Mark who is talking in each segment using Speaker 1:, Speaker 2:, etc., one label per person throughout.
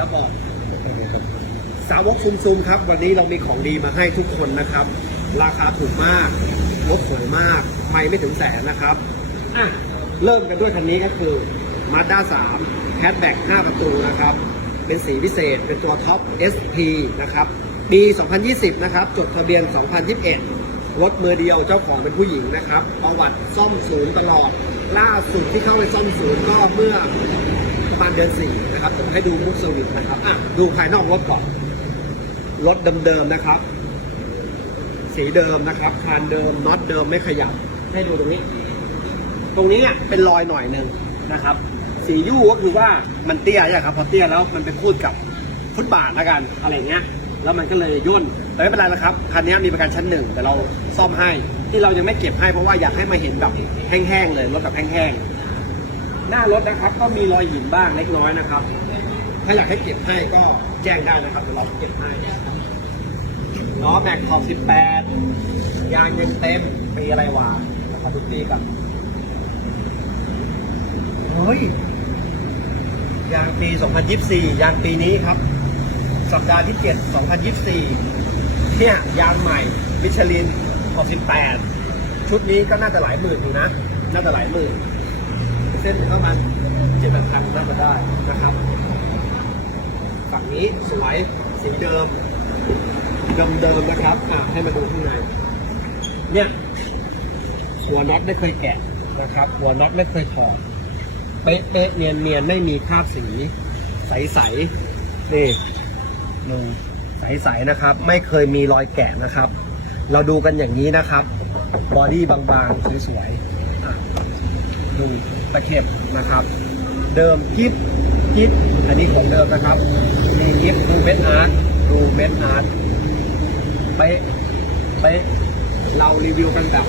Speaker 1: แล้วบอกสาวกซุมซุมครับ วันนี้เรามีของดีมาให้ทุกคนนะครับ ราคาถูกมากรถสวยมากไม่ไม่ถึงแสนนะครับอะเริ่มกันด้วยคันนี้ก็คือ Mazda 3 Hatchback 5ประตูนะครับ เป็นสีพิเศษเป็นตัวท็อป SP นะครับปี 2020 นะครับ จดทะเบียน 2021 รถมือเดียวเจ้าของเป็นผู้หญิงนะครับ ประวัติซ่อมศูนย์ตลอด ล่าสุดที่เข้าไปซ่อมศูนย์ก็เมื่อ ประมาณเดือน4นะครับผมให้ดูมุกเซอร์วิสนะครับอะดูภายนอกรถก่อน รถเดิมๆนะครับ สีเดิมนะครับคานเดิมน็อตเดิมไม่ขยับ ให้ดูตรงนี้ ตรงนี้เนี่ยเป็นรอยหน่อยหนึ่งนะครับ สียู่ก็คือว่ามันเตี้ยใช่ครับพอเตี้ยแล้วมันไปพูดกับฟุตบาทแล้วกันอะไรเงี้ยแล้วมันก็เลยย่นแต่ไม่เป็นไรนะครับคันนี้มีประกันชั้นหนึ่งแต่เราซ่อมให้ที่เรายังไม่เก็บให้เพราะว่าอยากให้มาเห็นแบบแห้งๆเลยรถแบบแห้งๆ หน้ารถนะครับ ก็มีรอยหินบ้างเล็กน้อยนะครับ ถ้าอยากให้เก็บให้ก็แจ้งได้นะครับเดี๋ยวเราเก็บให้ล้อแม็กขอบ18 ยางยังเต็มปีอะไรวะแล้วก็ดูปีกันเฮ้ยยางปี 2024 ยางปีนี้ครับ สัปดาห์ที่ 7 2024 เนี่ยยางใหม่มิชลินขอบ18 ชุดนี้ก็น่าจะหลายหมื่นอยู่นะ น่าจะหลายหมื่น เส้นเข้ามาเจ็ดแปดพันน่าจะได้นะครับ ฝั่งนี้สวยสีเดิมเดิมนะครับอะให้มาดูข้างในเนี่ยหัวน็อตไม่เคยแกะนะครับ หัวน็อตไม่เคยถอดเป๊ะเป๊ะเนียนเนียนไม่มีคราบสี ใสๆนี่ดูใสๆนะครับ ไม่เคยมีรอยแกะนะครับ เราดูกันอย่างนี้นะครับ บอดี้บางๆสวยๆ ดูตะเข็บนะครับ เดิมกิฟกิฟอันนี้ของเดิมนะครับมีกิฟดูเม็ดอาร์ตดูเม็ดอาร์ตเป๊ะเป๊ะเรารีวิวกันแบบ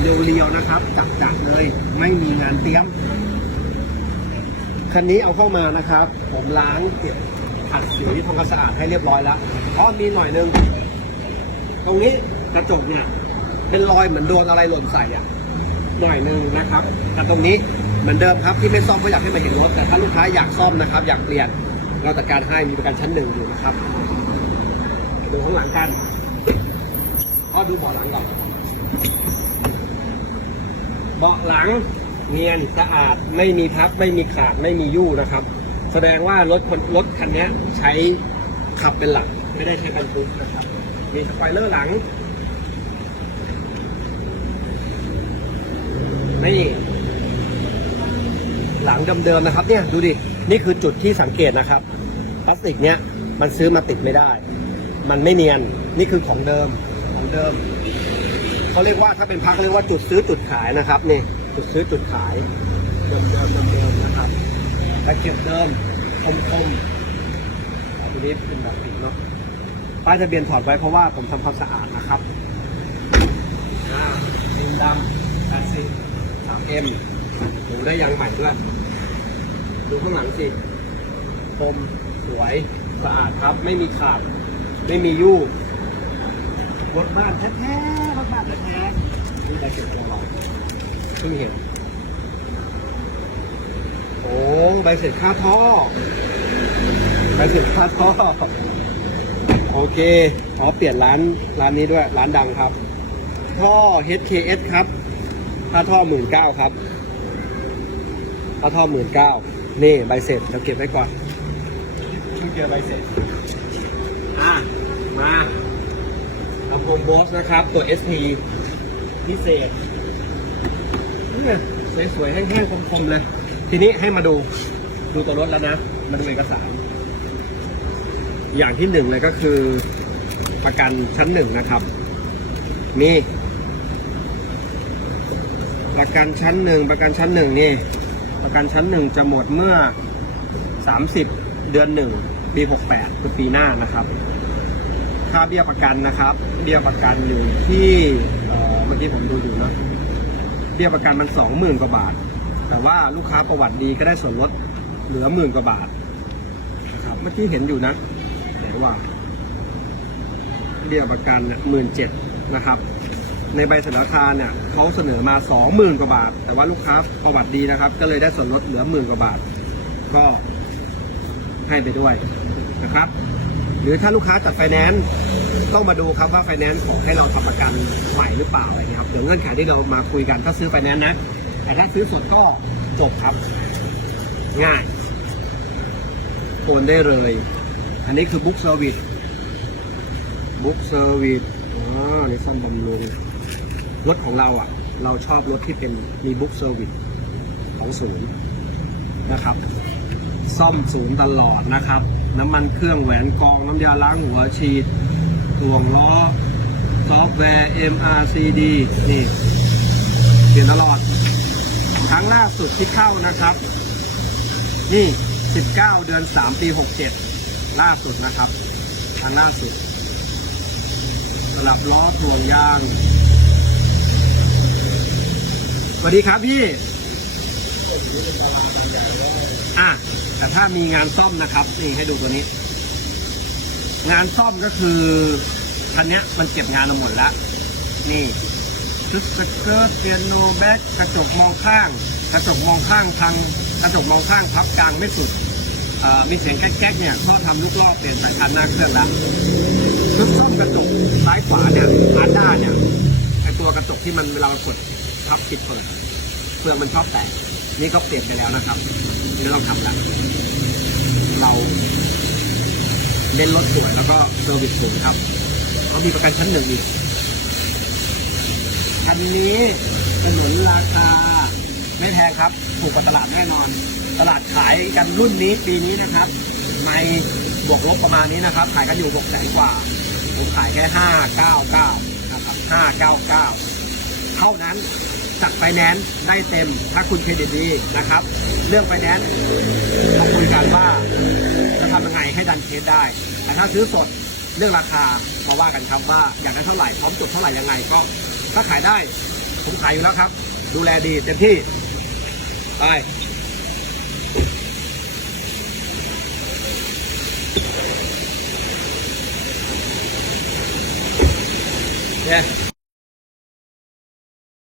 Speaker 1: เรียวๆนะครับ จัดๆเลยไม่มีงานเตรียม คันนี้เอาเข้ามานะครับ ผมล้างเก็บขัดสีทำความสะอาดให้เรียบร้อยแล้วเพราะมีหน่อยนึง ตรงนี้กระจกเนี่ย เป็นรอยเหมือนโดนอะไรหล่นใส่อะ หน่อยนึงนะครับแต่ตรงนี้เหมือนเดิมครับที่ไม่ซ่อมเพราอยากให้มาเห็นรถแต่ถ้าลูกค้าอยากซ่อมนะครับ อยากเปลี่ยนเราจัดการให้มีประกันชั้นหนึ่งอยู่นะครับดูข้างหลังกันก็ดูเบาะหลังก่อนเบาะหลังเนียนสะอาดไม่มีพับไม่มีขาดไม่มียู่นะครับ แสดงว่ารถคนรถคันนี้ใช้ขับเป็นหลัก ไม่ได้ใช้บรรทุกนะครับ มีสปอยเลอร์หลัง นี่ หลังเดิมๆนะครับ เนี่ยดูดิ นี่คือจุดที่สังเกตนะครับ พลาสติกเนี้ยมันซื้อมาติดไม่ได้ มันไม่เนียน นี่คือของเดิม ของเดิม เขาเรียกว่าถ้าเป็นพักเรียกว่าจุดซื้อจุดขายนะครับ นี่ จุดซื้อจุดขาย เดิมเดิมเดิมเดิมนะครับตะเก็บเดิมคมคมๆอาตัวนี้เป็นแบบปิดเนาะ ป้ายทะเบียนถอดไว้เพราะว่าผมทำความสะอาดนะครับดินดำแปดสิบสาม เอ็มดูได้ยางใหม่ด้วยดูข้างหลังสิคมสวยสะอาดครับ ไม่มีขาด ไม่มียู่รถบ้านแท้ๆรถบ้านแท้ๆนี่ใบเสร็จของเราเพิ่งเห็นโอ้ใบเสร็จค่าท่อใบเสร็จค่าท่อโอเคอ๋อเปลี่ยนร้านร้านนี้ด้วย ร้านดังครับ ท่อ HKS ครับ ค่าท่อหมื่นเก้าครับค่าท่อหมื่นเก้านี่ใบเสร็จเราเก็บไว้ก่อนเพิ่งเจอใบเสร็จอะมาลำโพงโบสนะครับ ตัว SP พิเศษเนี่ยสวยๆแห้งๆคมๆเลย ทีนี้ให้มาดูดูตัวรถแล้วนะ มาดูเอกสาร อย่างที่หนึ่งเลยก็คือ ประกันชั้นหนึ่งนะครับมี ประกันชั้นหนึ่งประกันชั้นหนึ่งนี่ ประกันชั้นหนึ่งจะหมดเมื่อ 30 เดือนหนึ่งปี 68 คือปีหน้านะครับ ค่าเบี้ยประกันนะครับ เบี้ยประกันอยู่ที่เมื่อกี้ผมดูอยู่นะเบี้ยประกันมันสองหมื่นกว่าบาท แต่ว่าลูกค้าประวัติดีก็ได้ส่วนลดเหลือหมื่นกว่าบาทนะครับเมื่อกี้เห็นอยู่นะไหนว่าเบี้ยประกันหมื่นเจ็ดนะครับ ในใบเสนอราคาเนี่ยเขาเสนอมาสองหมื่นกว่าบาท แต่ว่าลูกค้าประวัติดีนะครับ ก็เลยได้ส่วนลดเหลือหมื่นกว่าบาท ก็ให้ไปด้วยนะครับ หรือถ้าลูกค้าจัดไฟแนนซ์ต้องมาดูครับว่าไฟแนนซ์ขอให้เราทำประกันไหวหรือเปล่าอะไรเงี้ยครับเดี๋ยวเงื่อนไขที่เรามาคุยกันถ้าซื้อไฟแนนซ์นะแต่ถ้าซื้อสดก็จบครับ ง่ายโอนได้เลย อันนี้คือบุ๊กเซอร์วิสบุ๊กเซอร์วิสอ๋อนี่ซ่อมบำรุง รถของเราอะ เราชอบรถที่เป็นมีบุ๊กเซอร์วิสของศูนย์นะครับ ซ่อมศูนย์ตลอดนะครับ น้ำมันเครื่องแหวนกองน้ำยาล้างหัวฉีดถ่วงล้อ ซอฟต์แวร์ MRCD นี่เปลี่ยนตลอด ครั้งล่าสุดที่เข้านะครับ นี่ 19 เดือน 3 ปี 67 ล่าสุดนะครับ ครั้งล่าสุดสลับล้อถ่วงยาง วัสดีครับพี่ อะแต่ถ้ามีงานซ่อมนะครับนี่ให้ดูตัวนี้ งานซ่อมก็คือคันเนี้ยมันเก็บงานมาหมดแล้ว นี่ชุดสเกิร์ตเปียโนแบ็กกระจกมองข้าง กระจกมองข้างทางกระจกมองข้างพับกลางไม่สุดมีเสียงแก๊กๆเนี่ยเขาทำลูกลอกเปลี่ยนสายคันหน้าเครื่องแล้วชุดซ่อมกระจกซ้ายขวาเนี่ยอาด้าเนี่ยไอตัวกระจกที่มันเวลาเรากด พับปิดเปิดเปลือมันชอบแตกนี่ก็เปลี่ยนไปแล้วนะครับนี่เราทำแล้วเราเน้นรถสวยแล้วก็เซอร์วิสสูงครับเขามีประกันชั้นหนึ่งอีกคันนี้ถนนราคาไม่แพงครับ ถูกกว่าตลาดแน่นอน ตลาดขายกันรุ่นนี้ปีนี้นะครับไม่บวกลบประมาณนี้นะครับ ขายกันอยู่หกแสนกว่า ผมขายแค่ห้าเก้าเก้านะครับห้าเก้าเก้าเท่านั้น จัดไฟแนนซ์ได้เต็ม ถ้าคุณเครดิตดีนะครับ เรื่องไฟแนนซ์มาคุยกันว่าจะทำยังไงให้ดันเคสได้ แต่ถ้าซื้อสดเรื่องราคามาว่ากันครับว่าอยากได้เท่าไหร่พร้อมจดเท่าไหร่ยังไงก็ ถ้าขายได้ ผมขายอยู่แล้วครับ ดูแลดีเต็มที่ไปเนี่ย